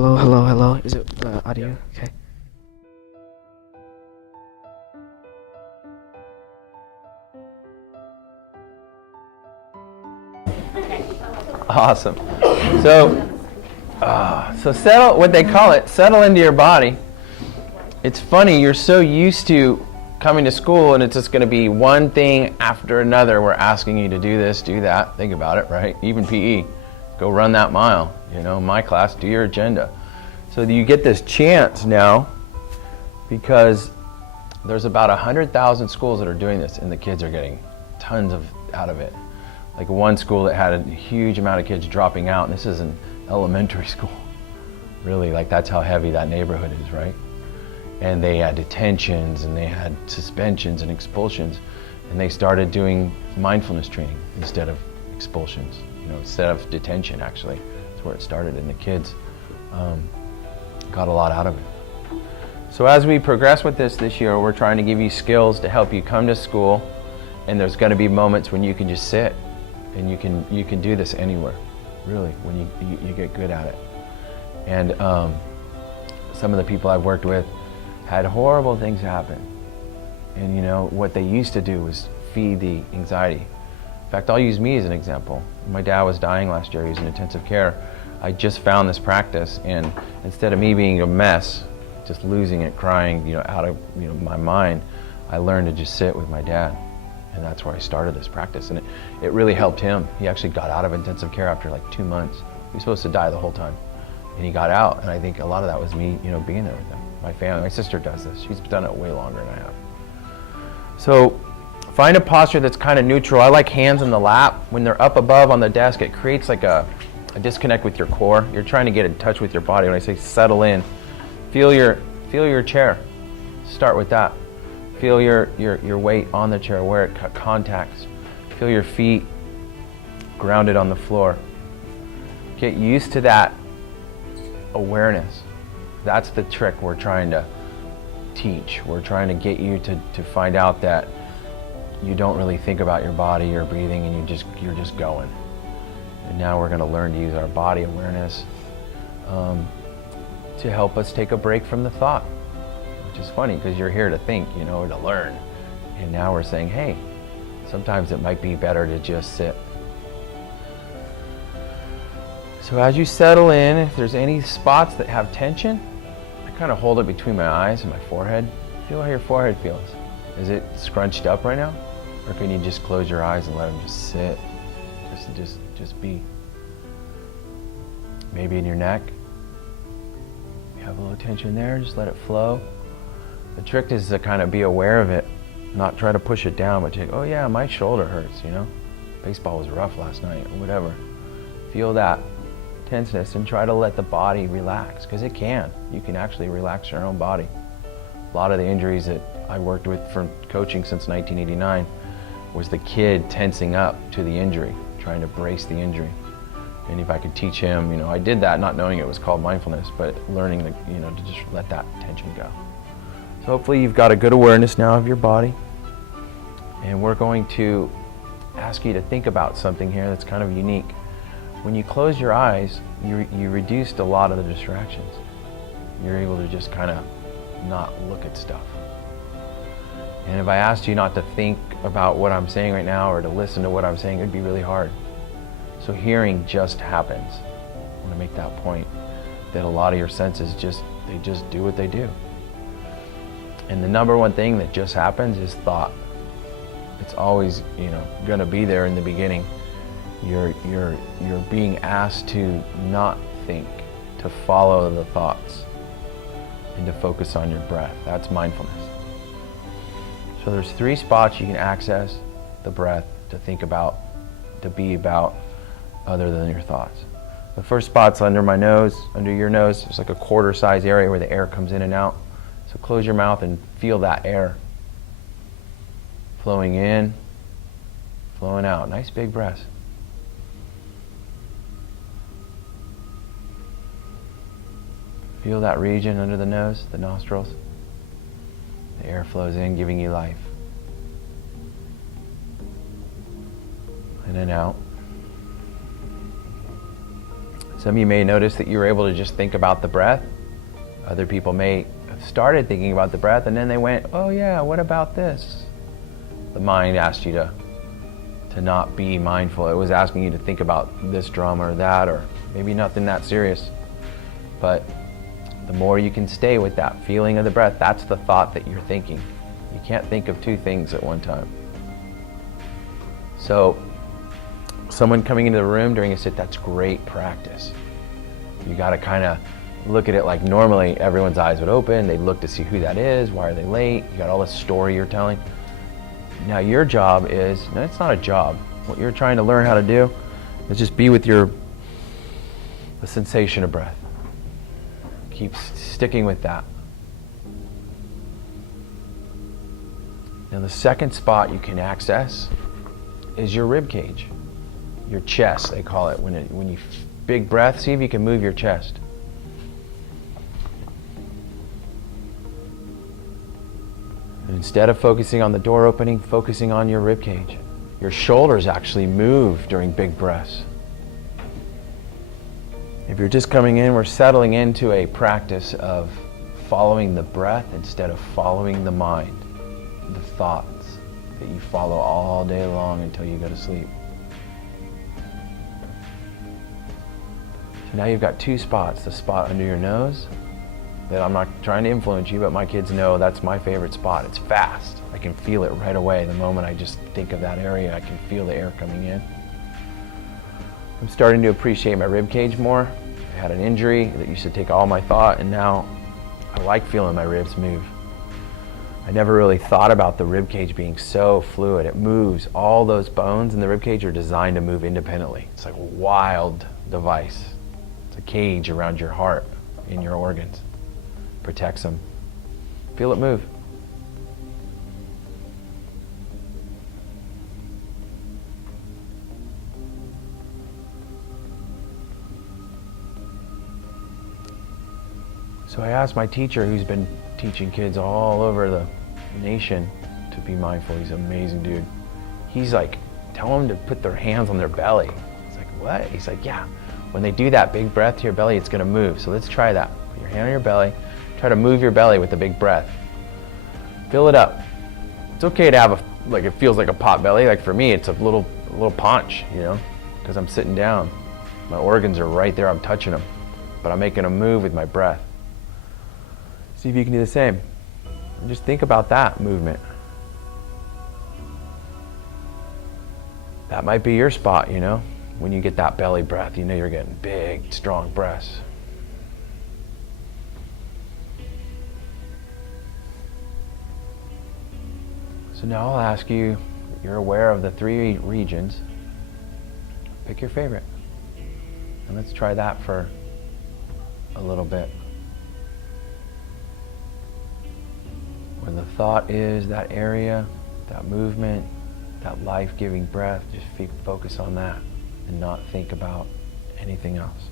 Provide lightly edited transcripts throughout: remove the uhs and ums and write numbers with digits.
Hello, hello, hello. Is it audio? Okay. Awesome. So settle, what they call it, settle into your body. It's funny, you're so used to coming to school and it's just going to be one thing after another. We're asking you to do this, do that. Think about it, right? Even PE. Go run that mile. You know, my class, do your agenda. So you get this chance now because there's about 100,000 schools that are doing this and the kids are getting tons out of it. Like one school that had a huge amount of kids dropping out, and this is an elementary school. Really, like that's how heavy that neighborhood is, right? And they had detentions and they had suspensions and expulsions, and they started doing mindfulness training instead of expulsions, you know, instead of detention actually. That's where it started, and the kids got a lot out of it. So as we progress with this year, we're trying to give you skills to help you come to school, and there's going to be moments when you can just sit and you can do this anywhere, really, when you get good at it. And some of the people I've worked with had horrible things happen, and you know what they used to do was feed the anxiety. In fact, I'll use me as an example. My dad was dying last year. He was in intensive care. I just found this practice, and instead of me being a mess, just losing it, crying, you know, out of my mind, I learned to just sit with my dad. And that's where I started this practice, and it really helped him. He actually got out of intensive care after like 2 months. He was supposed to die the whole time, and he got out. And I think a lot of that was me, you know, being there with him. My family, my sister does this. She's done it way longer than I have. So find a posture that's kind of neutral. I like hands in the lap. When they're up above on the desk, it creates like a disconnect with your core. You're trying to get in touch with your body. When I say settle in, feel your chair. Start with that. Feel your weight on the chair, where it contacts. Feel your feet grounded on the floor. Get used to that awareness. That's the trick we're trying to teach. We're trying to get you to find out that you don't really think about your body, your breathing, and you're just going. And now we're going to learn to use our body awareness to help us take a break from the thought. Which is funny because you're here to think, you know, to learn. And now we're saying, hey, sometimes it might be better to just sit. So as you settle in, if there's any spots that have tension, I kind of hold it between my eyes and my forehead. Feel how your forehead feels. Is it scrunched up right now? Or can you just close your eyes and let them just sit? Just be. Maybe in your neck. You have a little tension there, just let it flow. The trick is to kind of be aware of it, not try to push it down, but take, oh yeah, my shoulder hurts, you know? Baseball was rough last night, or whatever. Feel that tenseness and try to let the body relax, because it can. You can actually relax your own body. A lot of the injuries that I worked with from coaching since 1989 was the kid tensing up to the injury, trying to brace the injury. And if I could teach him, you know, I did that not knowing it was called mindfulness, but learning to just let that tension go. So hopefully you've got a good awareness now of your body. And we're going to ask you to think about something here that's kind of unique. When you close your eyes, you reduced a lot of the distractions. You're able to just kind of not look at stuff. And if I asked you not to think about what I'm saying right now or to listen to what I'm saying, it'd be really hard. So hearing just happens. I want to make that point, that a lot of your senses they just do what they do. And the number one thing that just happens is thought. It's always, you know, going to be there in the beginning. You're being asked to not think, to follow the thoughts, and to focus on your breath. That's mindfulness. So there's 3 spots you can access the breath, to think about, to be about, other than your thoughts. The first spot's under my nose, under your nose. It's like a quarter-size area where the air comes in and out. So close your mouth and feel that air flowing in, flowing out. Nice big breaths. Feel that region under the nose, the nostrils. The air flows in, giving you life. In and out. Some of you may notice that you were able to just think about the breath. Other people may have started thinking about the breath and then they went, oh yeah, what about this? The mind asked you to not be mindful. It was asking you to think about this drum or that, or maybe nothing that serious. But the more you can stay with that feeling of the breath, that's the thought that you're thinking. You can't think of two things at one time. So someone coming into the room during a sit, that's great practice. You got to kind of look at it like normally everyone's eyes would open. They look to see who that is, why are they late, you got all this story you're telling. Now your job is, no, it's not a job. What you're trying to learn how to do is just be with the sensation of breath. Keep sticking with that. Now the second spot you can access is your rib cage, your chest, they call it. When you big breath, see if you can move your chest. Instead of focusing on the door opening, focusing on your rib cage. Your shoulders actually move during big breaths. If you're just coming in, we're settling into a practice of following the breath instead of following the mind, the thoughts that you follow all day long until you go to sleep. So now you've got two spots, the spot under your nose, that I'm not trying to influence you, but my kids know that's my favorite spot. It's fast. I can feel it right away. The moment I just think of that area, I can feel the air coming in. I'm starting to appreciate my rib cage more. I had an injury that used to take all my thought, and now I like feeling my ribs move. I never really thought about the rib cage being so fluid. It moves. All those bones in the rib cage are designed to move independently. It's like a wild device. It's a cage around your heart, in your organs. Protects them. Feel it move. So I asked my teacher, who's been teaching kids all over the nation to be mindful. He's an amazing dude. He's like, tell them to put their hands on their belly. It's like, what? He's like, yeah. When they do that big breath to your belly, it's going to move. So let's try that. Put your hand on your belly. Try to move your belly with a big breath. Fill it up. It's okay to have it feels like a pot belly. Like for me, it's a little paunch, because I'm sitting down. My organs are right there. I'm touching them, but I'm making them move with my breath. See if you can do the same. And just think about that movement. That might be your spot, when you get that belly breath, you're getting big, strong breaths. So now I'll ask you, you're aware of the three regions. Pick your favorite. And let's try that for a little bit. Where the thought is that area, that movement, that life-giving breath, just focus on that and not think about anything else.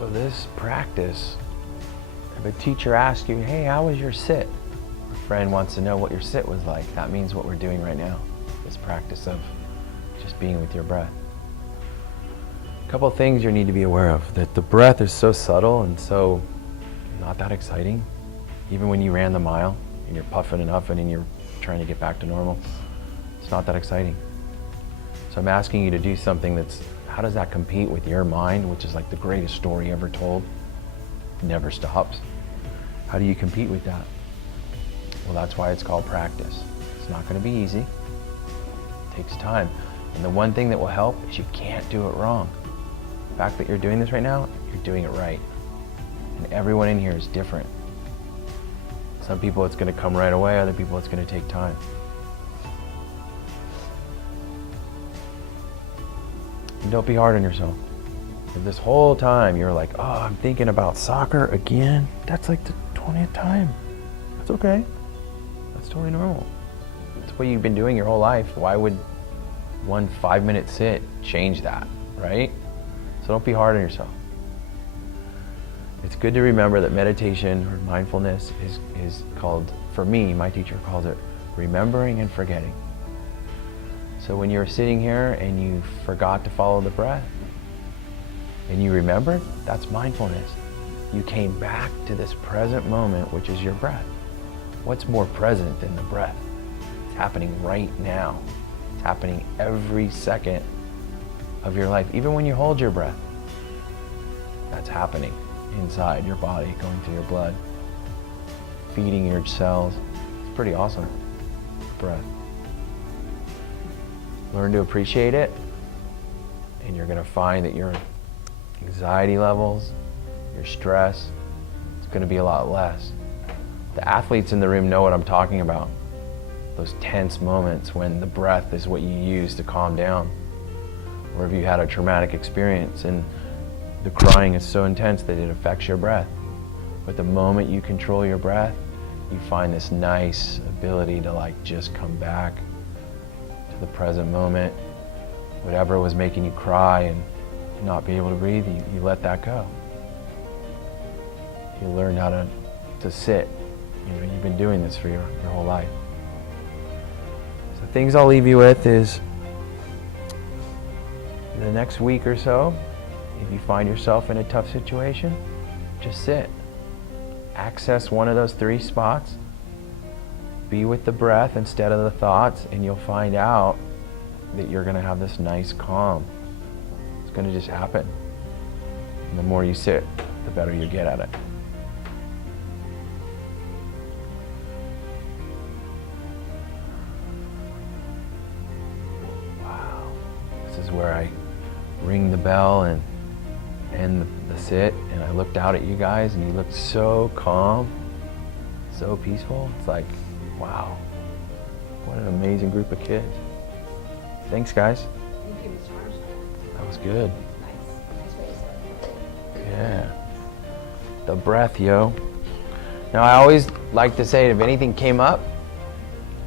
So this practice, if a teacher asks you, hey, how was your sit? A friend wants to know what your sit was like. That means what we're doing right now, this practice of just being with your breath. A couple of things you need to be aware of, that the breath is so subtle and so not that exciting. Even when you ran the mile and you're puffing and huffing and you're trying to get back to normal, it's not that exciting. So I'm asking you to do something that's, how does that compete with your mind, which is like the greatest story ever told? Never stops. How do you compete with that? Well, that's why it's called practice. It's not going to be easy. It takes time. And the one thing that will help is you can't do it wrong. The fact that you're doing this right now, you're doing it right. And everyone in here is different. Some people it's going to come right away, other people it's going to take time. And don't be hard on yourself. If this whole time you're like, oh, I'm thinking about soccer again, that's like the 20th time. That's okay. That's totally normal. That's what you've been doing your whole life. Why would one 5-minute sit change that, right? So don't be hard on yourself. It's good to remember that meditation or mindfulness is called, for me, my teacher calls it remembering and forgetting. So when you're sitting here and you forgot to follow the breath and you remembered, that's mindfulness. You came back to this present moment, which is your breath. What's more present than the breath? It's happening right now. It's happening every second of your life, even when you hold your breath. That's happening inside your body, going through your blood, feeding your cells. It's pretty awesome, breath. Learn to appreciate it, and you're gonna find that your anxiety levels, your stress, it's gonna be a lot less. The athletes in the room know what I'm talking about. Those tense moments when the breath is what you use to calm down. Or if you had a traumatic experience and the crying is so intense that it affects your breath. But the moment you control your breath, you find this nice ability to like just come back to the present moment. Whatever was making you cry and not be able to breathe, you let that go. You learn how to sit. You know, you've been doing this for your whole life. So things I'll leave you with is the next week or so, if you find yourself in a tough situation, just sit. Access one of those 3 spots. Be with the breath instead of the thoughts, and you'll find out that you're going to have this nice calm. It's going to just happen. And the more you sit, the better you get at it. Wow. This is where I ring the bell and end the sit, and I looked out at you guys and you looked so calm, so peaceful. It's like, wow, what an amazing group of kids. Thanks, guys. Thank you, Mr. Marshall. That was good. Nice way to say it. Yeah. The breath, yo. Now, I always like to say, if anything came up,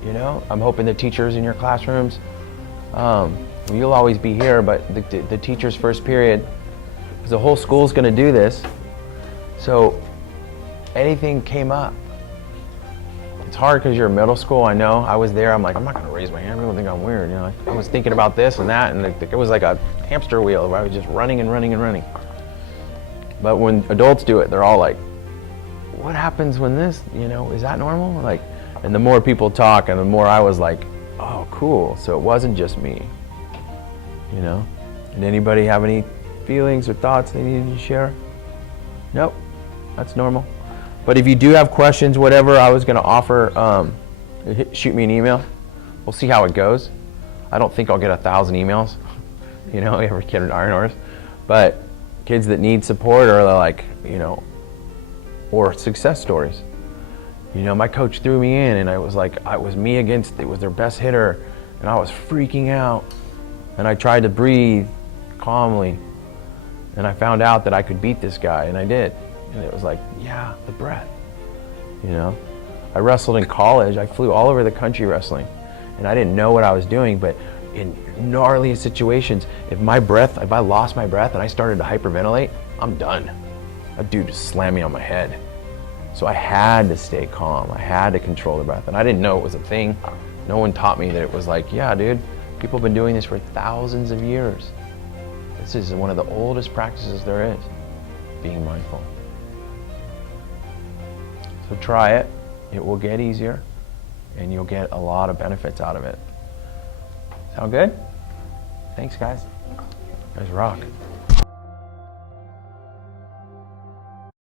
you know, I'm hoping the teachers in your classrooms, you'll always be here, but the teacher's first period, because the whole school's going to do this. So anything came up. It's hard because you're middle school, I know. I was there, I'm like, I'm not going to raise my hand. People think I'm weird. You know, I was thinking about this and that, and it was like a hamster wheel where I was just running and running and running. But when adults do it, they're all like, what happens when this, you know, is that normal? Like, and the more people talk, and the more I was like, oh, cool. So it wasn't just me, you know? Did anybody have any feelings or thoughts they needed to share? Nope, that's normal. But if you do have questions, whatever I was going to offer, shoot me an email. We'll see how it goes. I don't think I'll get 1,000 emails, you know, every kid at Iron Horse. But kids that need support, or like, you know, or success stories. You know, my coach threw me in, and I was like, it was me against, it was their best hitter, and I was freaking out. And I tried to breathe calmly, and I found out that I could beat this guy, and I did. And it was like, yeah, the breath, you know. I wrestled in college. I flew all over the country wrestling, and I didn't know what I was doing, but in gnarly situations, if I lost my breath and I started to hyperventilate, I'm done. A dude just slammed me on my head. So I had to stay calm. I had to control the breath, and I didn't know it was a thing. No one taught me that it was like, yeah, dude, people have been doing this for thousands of years. This is one of the oldest practices there is, being mindful. So try it. It will get easier, and you'll get a lot of benefits out of it. Sound good? Thanks, guys. You guys rock.